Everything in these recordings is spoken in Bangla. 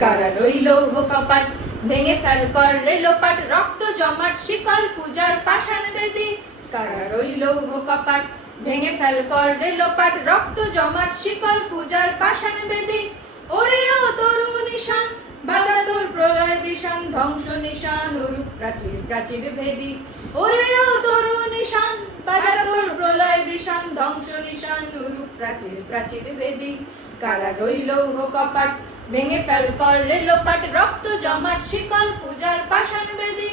কারা রইল কপাট ভেঙে ফেল কর রেলোপাট রক্ত জমাট শিকল পূজার পাষাণ বেদি কারা রইল কপাট ভেঙে ফেল কর রেলোপাট রক্ত জমাট শিকল পূজার পাষাণ বেদি ওরে ও তরু নিশান বাধা তোর প্রলয় বিষান ধ্বংস নিশান উরূপ প্রাচীর প্রাচীর ভেদি ওরে ও তরু নিশান বাধা তোর প্রলয় বিষান ধ্বংস নিশান উরূপ প্রাচীর প্রাচীর ভেদি কারা রইল কপাট ভেঙে ফেল কর রেলোপাট রক্ত জমাট শিকল পূজার পাষাণ বেদি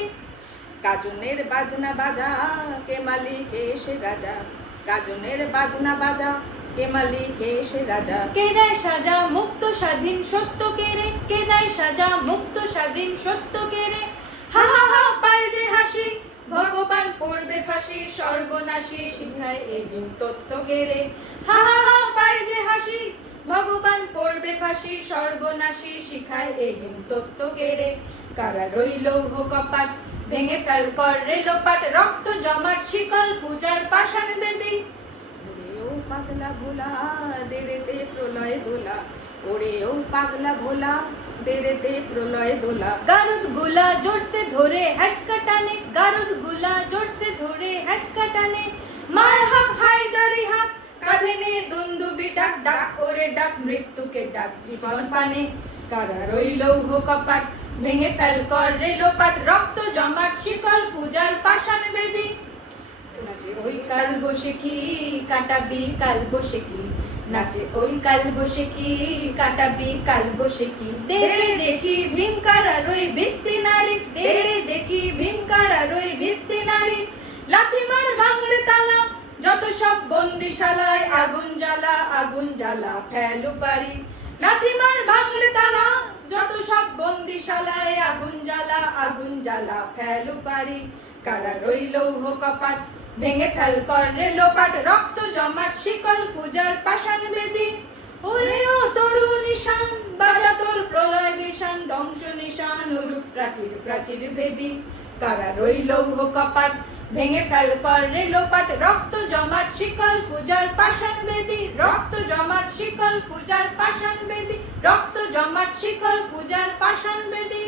গাজনের বাজনা বাজা কে মালিক এসে রাজা গাজনের বাজনা বাজা কে মালিক এসে রাজা কে দেয় সাজা মুক্ত স্বাধীন সত্য কে রে কে দেয় সাজা মুক্ত স্বাধীন সত্য কে রে হা হা হা পায় যে হাসি ভগবান পড়বে ফাঁসি সর্বনাশী শিখায় এই তথ্য কে রে হা হা হা পায় যে হাসি ভগবান পড়বে ফাঁসি সর্বনাশী শিখায় এই তথ্য কে রে কারা রইল কপাট ভেঙে ফেল কর রেলোপাট রক্ত জমাট শিকল পূজার পাষাণ বেদি ওরে ও পাগলা ভোলা দেরে দে প্রলয় দোলা ওরে ও পাগলা ভোলা দেরে দে প্রলয় দোলা গারুদ গুলা জোর সে ধরে হ্যাচকা টানে গারুদ গুলা জোর সে ধরে হ্যাচকা টানে মার হাক হায়দারি হাক কাঁধে নে দুন্দুবি ডাক ডাক ওরে ডাক মৃত্যুকে ডাক জীবন পানে কারা রইল কপাট ভেঙে ফেল কর রেলোপাট রক্ত জমাট শিকল পূজার পাষাণ বেদি নাচে ওই কাল বসে কি কাটাবি কাল বসে কি নাচে ওই কাল বসে কি কাটাবি কাল বসে কি দেরে দেখি ভীমকারা রই ভিত্তি নারী দেরে দেখি ভীমকারা রই ভিত্তি নারী লাথি মার ভাঙড়ে তালা যত সব বন্দিশালায় আগুন জ্বালা ফেলু পারি লাথি মার ভাঙড়ে তালা যত সব বন্দিশালায় আগুন জ্বালা ফেলু পারি কারা রইল কপাট ভেঙে ফেল কর রেলোপাট রক্ত জমাট শিকল পূজার পাষাণ বেদি ওরে ও তরু নিশান বাধা তোর প্রলয় বিষান ধ্বংস নিশান উরূপ প্রাচীর প্রাচীর ভেদি কারা রইল কপাট ভেঙে ফেল কর রেলোপাট রক্ত জমাট শিকল পূজার পাষাণ বেদি রক্ত জমাট শিকল পূজার পাষাণ বেদি রক্ত জমাট শিকল পূজার পাষাণ বেদি।